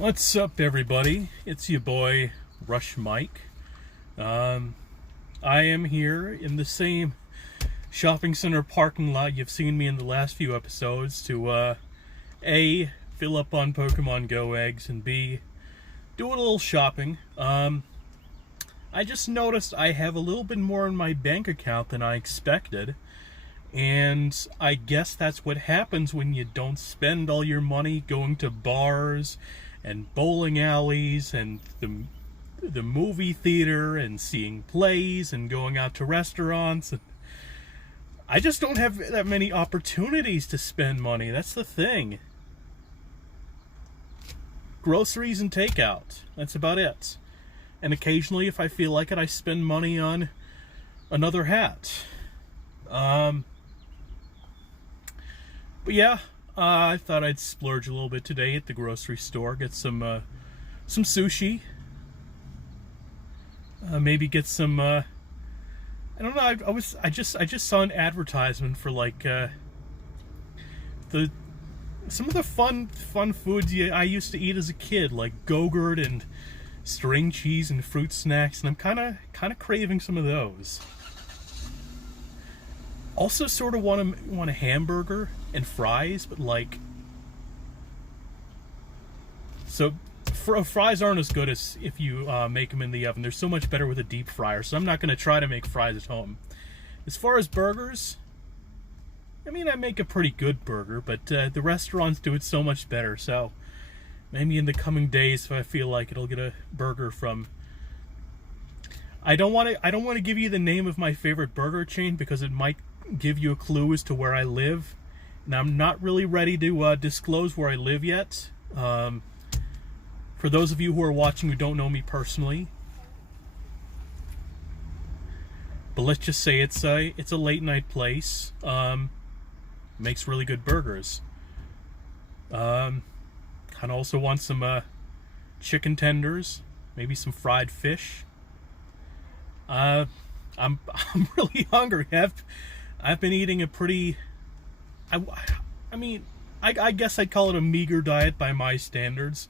What's up, everybody? It's your boy, Rush Mike. I am here in the same shopping center parking lot you've seen me in the last few episodes to, A, fill up on Pokemon Go eggs, and B, do a little shopping. I just noticed I have a little bit more in my bank account than I expected. And I guess that's what happens when you don't spend all your money going to bars and bowling alleys and the movie theater and seeing plays and going out to restaurants. And I just don't have that many opportunities to spend money. That's the thing. Groceries and takeout. That's about it. And occasionally, if I feel like it, I spend money on another hat. But yeah, I thought I'd splurge a little bit today at the grocery store, get some sushi, maybe get some. I don't know. I just saw an advertisement for like some of the fun foods I used to eat as a kid, like Go-Gurt and string cheese and fruit snacks, and I'm kind of craving some of those. Also, sort of want a hamburger and fries, but like, so fries aren't as good as if you make them in the oven. They're so much better with a deep fryer. So I'm not going to try to make fries at home. As far as burgers, I mean, I make a pretty good burger, but the restaurants do it so much better. So maybe in the coming days, if I feel like it, I'll get a burger from. I don't want to give you the name of my favorite burger chain because it might give you a clue as to where I live, and I'm not really ready to disclose where I live yet. For those of you who are watching who don't know me personally, but let's just say it's a late night place. Makes really good burgers. Kind of also want some chicken tenders, maybe some fried fish. I'm really hungry. I've been eating a pretty, I mean, I guess I'd call it a meager diet by my standards.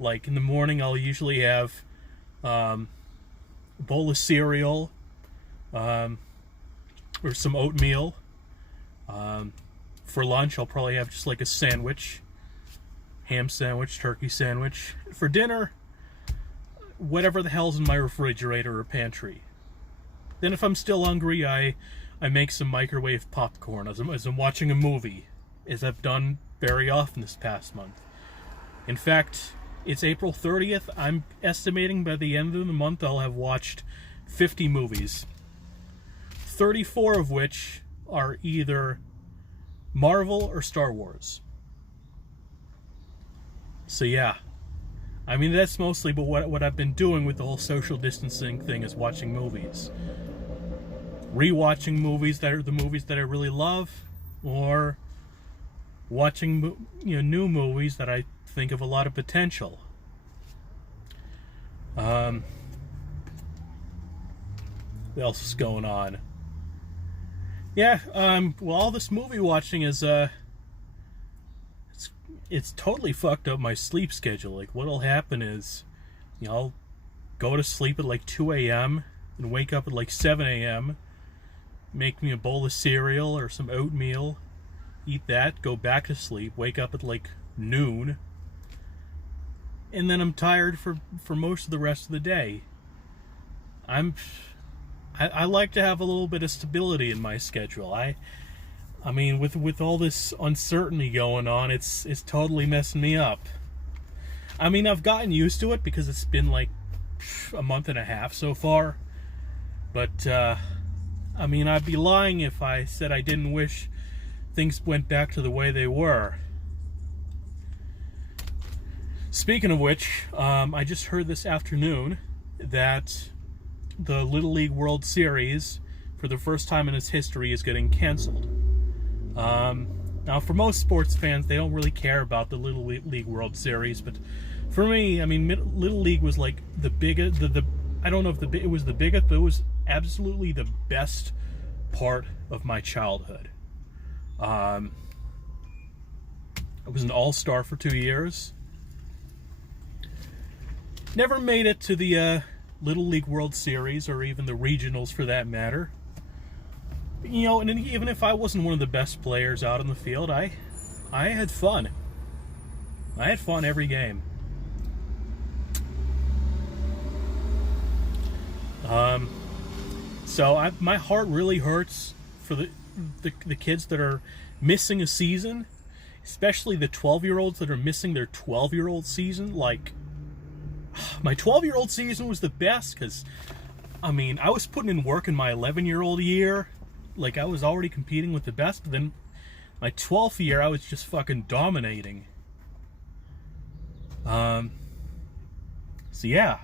Like in the morning, I'll usually have a bowl of cereal, or some oatmeal. For lunch, I'll probably have just like a sandwich, ham sandwich, turkey sandwich. For dinner, whatever the hell's in my refrigerator or pantry. Then if I'm still hungry, I make some microwave popcorn as I'm watching a movie, as I've done very often this past month. In fact, it's April 30th. I'm estimating by the end of the month I'll have watched 50 movies. 34 of which are either Marvel or Star Wars. So yeah. I mean, that's mostly but what I've been doing with the whole social distancing thing is watching movies. Rewatching movies that are the movies that I really love, or watching new movies that I think have a lot of potential. What else is going on? Yeah, well, all this movie watching is it's totally fucked up my sleep schedule. Like, what'll happen is, I'll go to sleep at like 2 a.m. and wake up at like 7 a.m., make me a bowl of cereal or some oatmeal, eat that, go back to sleep, wake up at like noon, and then I'm tired for most of the rest of the day. I like to have a little bit of stability in my schedule. I mean, with all this uncertainty going on, it's totally messing me up. I mean, I've gotten used to it because it's been like a month and a half so far. But, I mean, I'd be lying if I said I didn't wish things went back to the way they were. Speaking of which, I just heard this afternoon that the Little League World Series, for the first time in its history, is getting canceled. Now, for most sports fans, they don't really care about the Little League World Series, but for me, I mean, Little League was like the biggest. I don't know if it was the biggest, but it was absolutely the best part of my childhood. I was an all-star for 2 years. Never made it to the Little League World Series or even the regionals for that matter. You know, and even if I wasn't one of the best players out on the field, I had fun. I had fun every game. So my heart really hurts for the kids that are missing a season, especially the 12-year-olds that are missing their 12-year-old season. Like, my 12-year-old season was the best because, I mean, I was putting in work in my 11-year-old year. Like, I was already competing with the best, but then my 12th year, I was just fucking dominating. So yeah,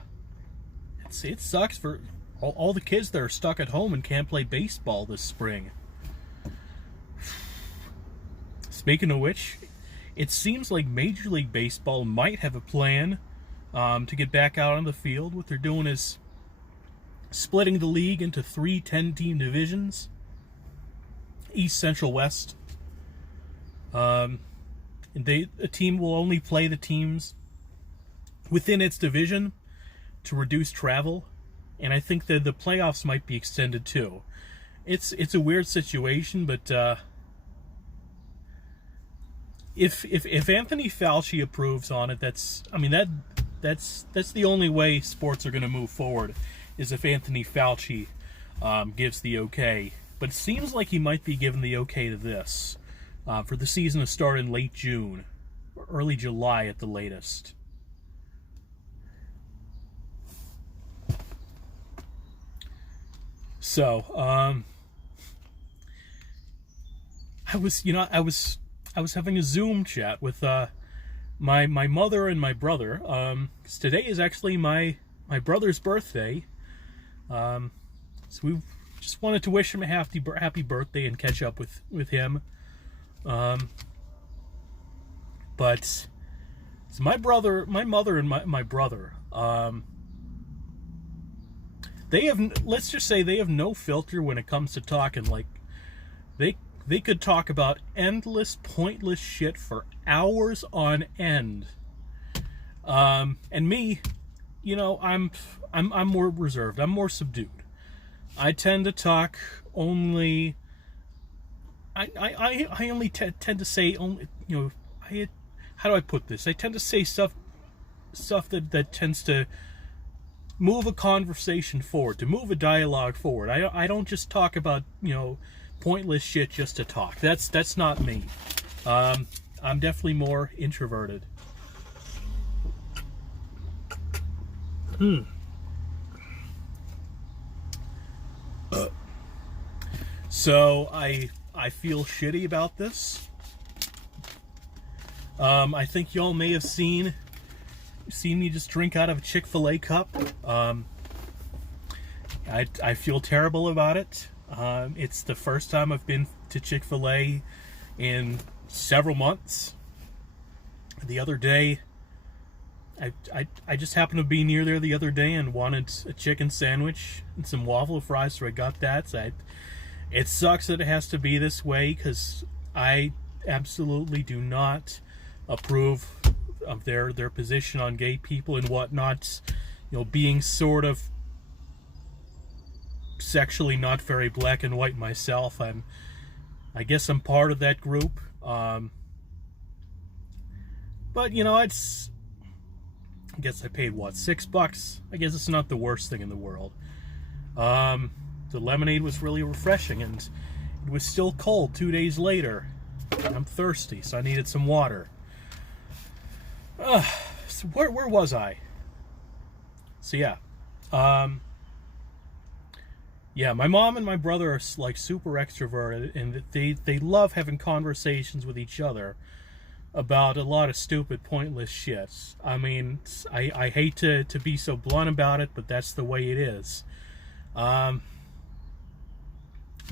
it sucks for all the kids that are stuck at home and can't play baseball this spring. Speaking of which, it seems like Major League Baseball might have a plan to get back out on the field. What they're doing is splitting the league into 3 10-team divisions: East, Central, West. And a team will only play the teams within its division to reduce travel, and I think that the playoffs might be extended too. It's a weird situation, but if Anthony Fauci approves on it, that's the only way sports are going to move forward, is if Anthony Fauci gives the okay. But it seems like he might be giving the okay to this for the season to start in late June or early July at the latest. So, I was having a Zoom chat with my mother and my brother. 'Cause today is actually my brother's birthday. So we just wanted to wish him a happy birthday and catch up with him. But so my mother and my brother, let's just say they have no filter when it comes to talking. Like, they could talk about endless, pointless shit for hours on end. And me, you know, I'm more reserved. I'm more subdued. I tend to talk only. I only tend to say only. You know, how do I put this? I tend to say stuff that tends to move a conversation forward, to move a dialogue forward. I don't just talk about, you know, pointless shit just to talk. That's not me. I'm definitely more introverted. So I feel shitty about this. I think y'all may have seen me just drink out of a Chick-fil-A cup. I feel terrible about it. It's the first time I've been to Chick-fil-A in several months. The other day, I just happened to be near there the other day and wanted a chicken sandwich and some waffle fries, so I got that. So it sucks that it has to be this way, because I absolutely do not approve of their position on gay people and whatnot. You know, being sort of sexually not very black and white myself, I guess I'm part of that group. But you know, I guess I paid what, $6. I guess it's not the worst thing in the world. The lemonade was really refreshing, and it was still cold 2 days later. I'm thirsty, so I needed some water. So where was I? So yeah, my mom and my brother are like super extroverted, and they love having conversations with each other about a lot of stupid, pointless shit. I mean, I hate to be so blunt about it, but that's the way it is. And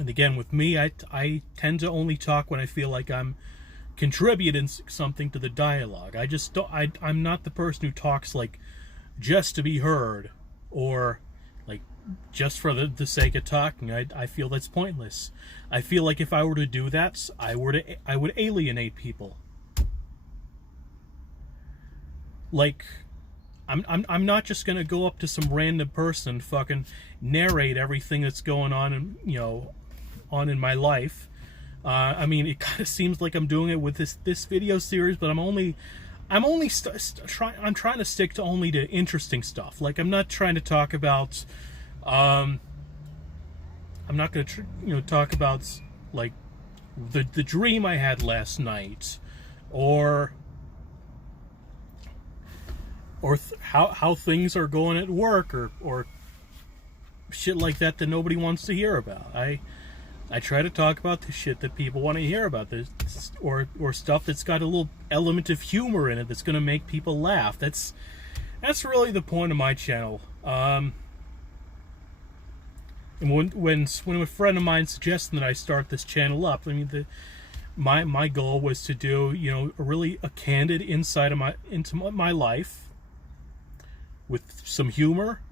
again, with me, I tend to only talk when I feel like I'm contributing something to the dialogue. I just don't. I'm not the person who talks like just to be heard, or like just for the sake of talking. I feel that's pointless. I feel like if I were to do that, I would alienate people. Like, I'm not just gonna go up to some random person and fucking narrate everything that's going on in, on in my life. I mean, it kind of seems like I'm doing it with this video series, but I'm trying to stick to only to interesting stuff. Like, I'm not trying to talk about I'm not going to talk about like the dream I had last night, or how things are going at work, or shit like that nobody wants to hear about. I try to talk about the shit that people want to hear about, this, or stuff that's got a little element of humor in it that's going to make people laugh. That's really the point of my channel. And when a friend of mine suggested that I start this channel up, I mean, my goal was to do a candid insight into my life, with some humor,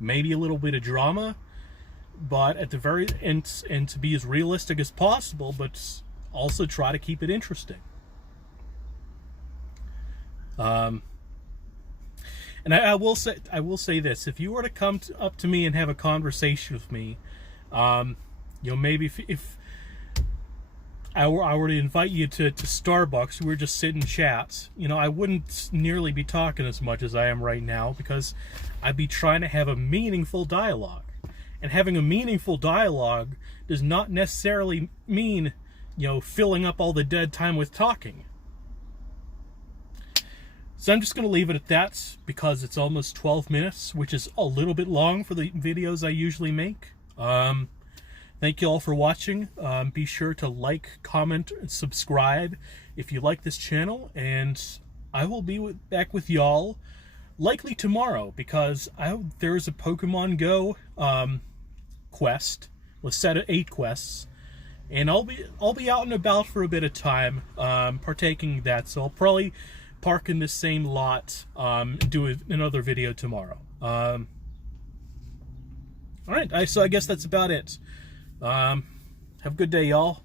maybe a little bit of drama, but at the very end, and to be as realistic as possible, but also try to keep it interesting. And I will say this: if you were to come up to me and have a conversation with me, maybe if I were to invite you to Starbucks, we were just sitting and chat, I wouldn't nearly be talking as much as I am right now, because I'd be trying to have a meaningful dialogue. And having a meaningful dialogue does not necessarily mean, filling up all the dead time with talking. So I'm just going to leave it at that, because it's almost 12 minutes, which is a little bit long for the videos I usually make. Thank you all for watching. Be sure to like, comment, and subscribe if you like this channel. And I will be back with y'all likely tomorrow, because there's a Pokemon Go quest, with a set of 8 quests, and I'll be out and about for a bit of time, partaking in that. So I'll probably park in the same lot, and do another video tomorrow. All right, so I guess that's about it. Have a good day, y'all.